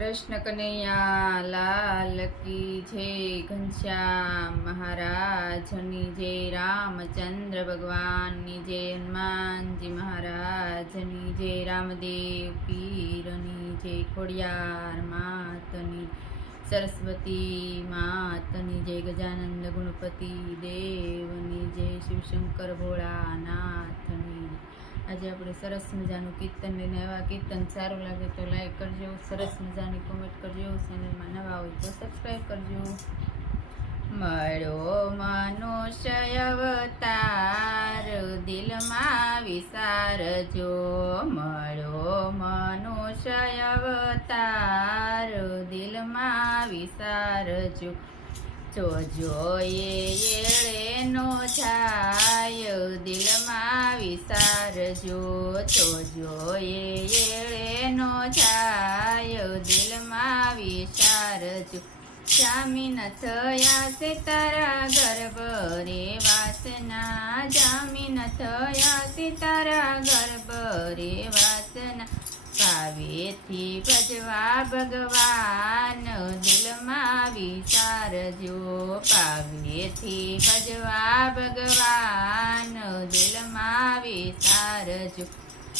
કૃષ્ણ કનૈયા લાલ કી જય, ઘનશ્યામ મહારાજની જય, રામચંદ્ર ભગવાનની જય, હનુમાનજી મહારાજની જય, રામદેવ પીરની જય, ખોડિયાર માતની, સરસ્વતી માતની જય, ગજાનંદ ગુણપતિ દેવની જય, શિવશંકર ભોળાનાથની. આજે આપણે સરસ મજાનું કીર્તન લઈને આવ્યા. કીર્તન સારું લાગે તો લાઈક કરજો, સરસ મજાની કોમેન્ટ કરજો, ચેનલમાં નવા હોય તો સબસ્ક્રાઈબ કરજો. મળ્યો મનુષ્ય અવતાર, દિલમાં વિચારજો. મળ્યો મનુષ્ય અવતાર, દિલમાં વિચારજો. જોજો એળે નો જાય, દિલમાં વિચારજો. જોજો એળે નો જાય, દિલમાં વિચારજો. જામીન થયા છે તારા ગર્ભ રે વાસના, જામીન થયા છે તારા ગર્ભ રે વાસના. ભાવેથી ભજવા ભગવાન, દિલમાં વિચારજો. ભાવેથી ભજવા ભગવાન, દિલમાં વિચારજો.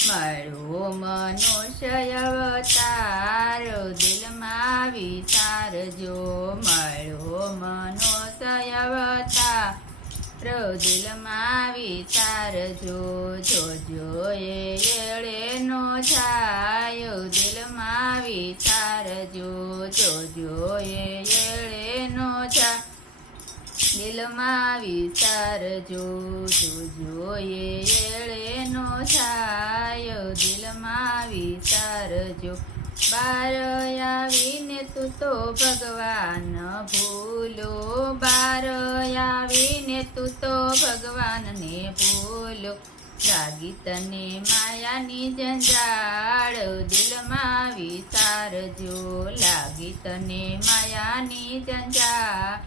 મળ્યો મનુષ્ય અવતાર, દિલમાં વિચારજો. મળ્યો મનુષ્ય અવતાર, દિલમાં વિચારજો. જોજો એળે નો જાય, દિલમાં વિચારજો. જોજો એળે નો જાય, દિલમાં વિચારજો. જોજો એળે નો જાય, દિલમાં વિચારજો. બાર આવીને તું તો ભગવાન ભૂલો, બાર આવીને તું તો ભગવાનને ભૂલો. લાગી તને માયાની જંજાળ, દિલમાં વિચારજો. લાગી તને માયાની જંજાળ,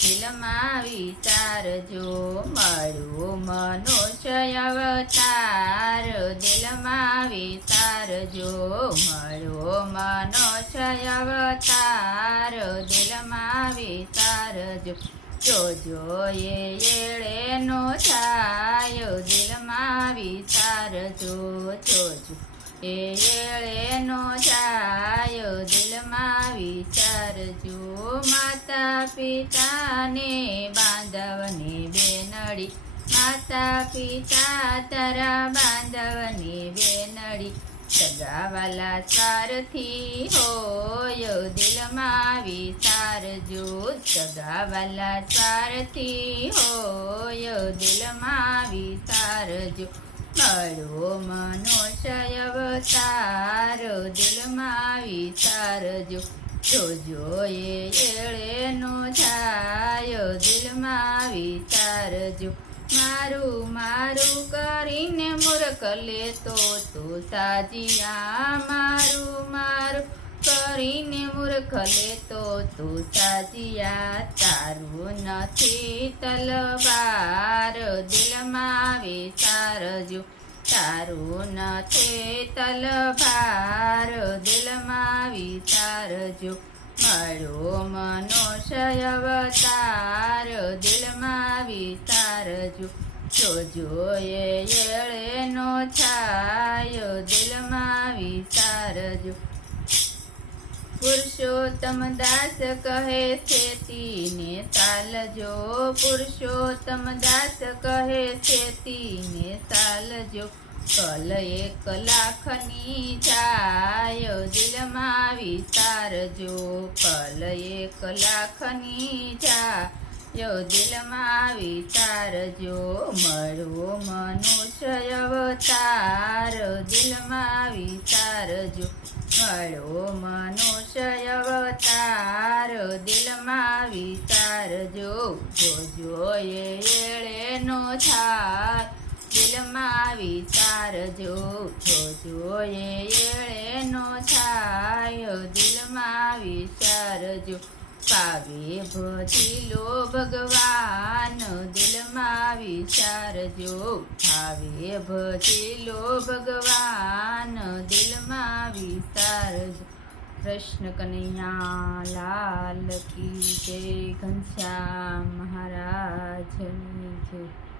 દિલમાં વિચારજો. મળ્યો મનુષ્ય અવતાર, દિલમાં વિચારજો. મળ્યો મનુષ્ય અવતાર, દિલમાં વિચારજો. જોજો એળે નો થાય, દિલમાં વિચારજો. જોજો એળે નો જાય, દિલમાં વિચારજો. માતા પિતાને બાંધવને બેનડી, માતા પિતા તારા બાંધવને બેનડી. સગાવાલા સ્વાર્થી હોય, દિલમાં વિચારજો. સગાવાલા સ્વાર્થી હોય, દિલમાં વિચારજો. મળ્યો મનુષ્ય અવતાર, દિલમાં વિચારજો. જોજો એળે નો જાય, દિલમાં વિચારજો. મારું મારું કરીને મૂર્ખ લેતો તો સાજિયા, મારું મારું કરીને મૂર્ખ લેતો તો સાજિયા. તારું નથી તલવાર, દિલમાં વિચારજો. તારું નથી તલવાર, દિલમાં વિચારજો. મળ્યો મનુષ્ય અવતાર, દિલમાં વિચારજો. જોજો એળે નો થાય, દિલમાં વિચારજો. પુરુષોત્તમ દાસ કહે છે તીને ચાલજો. પુરુષોત્તમ દાસ કહે છે તીને ચાલજો. કલ 1,00,000ની જાય, દિલમાં વિચારજો. કલ 1,00,000ની જાય, દિલમાં વિચારજો. મળ્યો મનુષ્ય અવતાર, દિલમાં વિચારજો. મળ્યો મનુષ્ય અવતાર, દિલમાં વિચારજો. જોજો એળે નો થાય, દિલમાં વિચારજો. જોજો એળે નો થાય, દિલમાં વિચારજો. પાવે ભજીલો ભગવાન, દિલમાં વિચારજો. ભાવે ભજીલો ભગવાન, દિલમાં વિચારજો. કૃષ્ણ કનૈયા લાલ કી જય. ઘનશ્યામ મહારાજની જય.